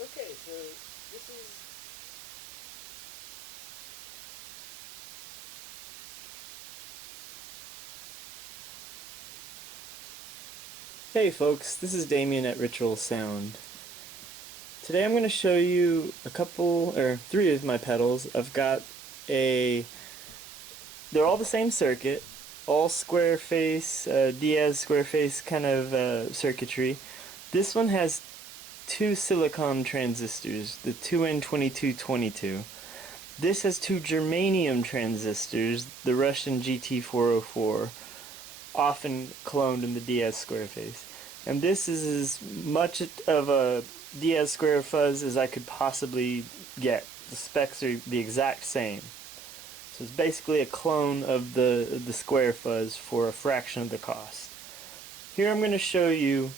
Okay, so this is Hey folks, this is Damien at Ritual Sound. Today I'm going to show you three of my pedals. I've got they're all the same circuit, all square face, Diaz square face kind of circuitry. This one has two silicon transistors, the 2N2222. This has two germanium transistors, the Russian GT404, often cloned in the Diaz square face. And this is as much of a Diaz square fuzz as I could possibly get. The specs are the exact same. So it's basically a clone of the square fuzz for a fraction of the cost. Here I'm going to show you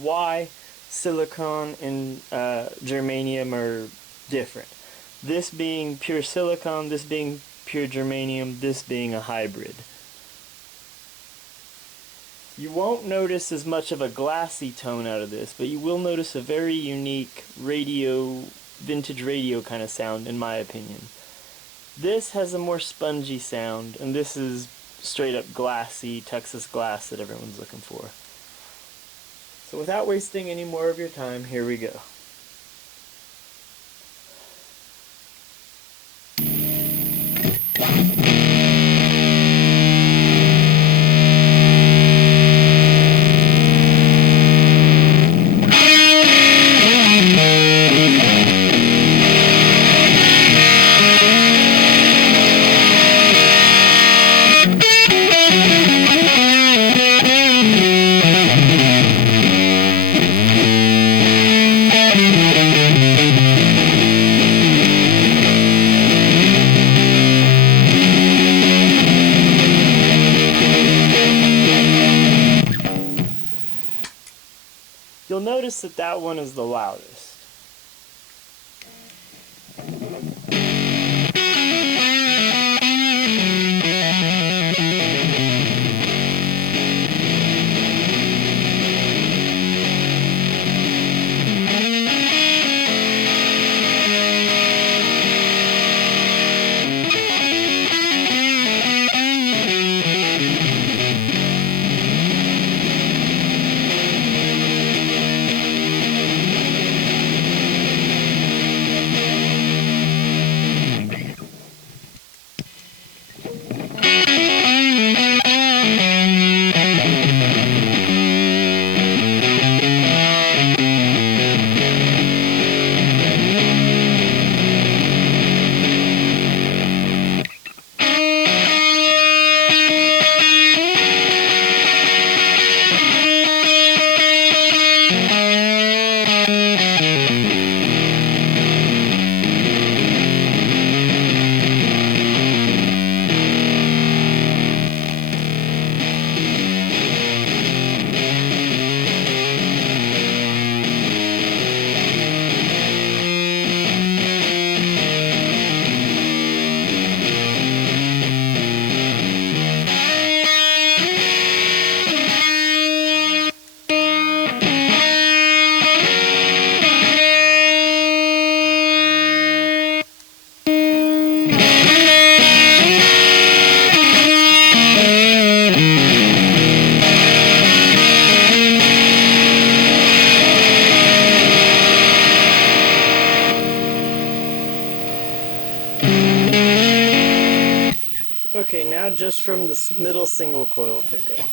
why silicon and germanium are different. This being pure silicon, this being pure germanium, this being a hybrid. You won't notice as much of a glassy tone out of this, but you will notice a very unique vintage radio kind of sound, in my opinion. This has a more spongy sound, and this is straight up glassy Texas glass that everyone's looking for. So without wasting any more of your time, here we go. You'll notice that that one is the loudest. Okay, now just from the middle single coil pickup.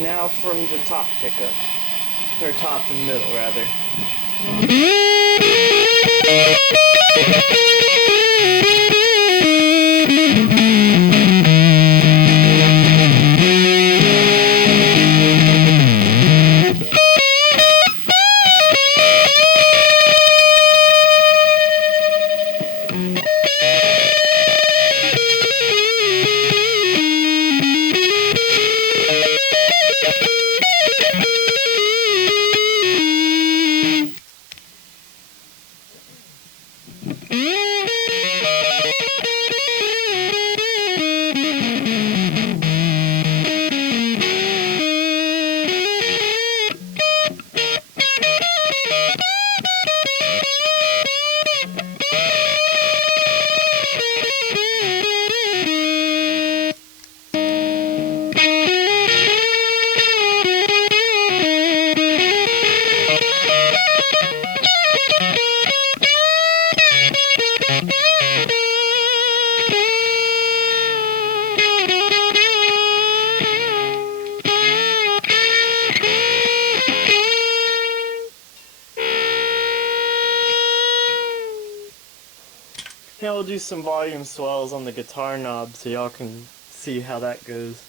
Now from the top pickup, or top and middle rather. Now we'll do some volume swells on the guitar knob so y'all can see how that goes.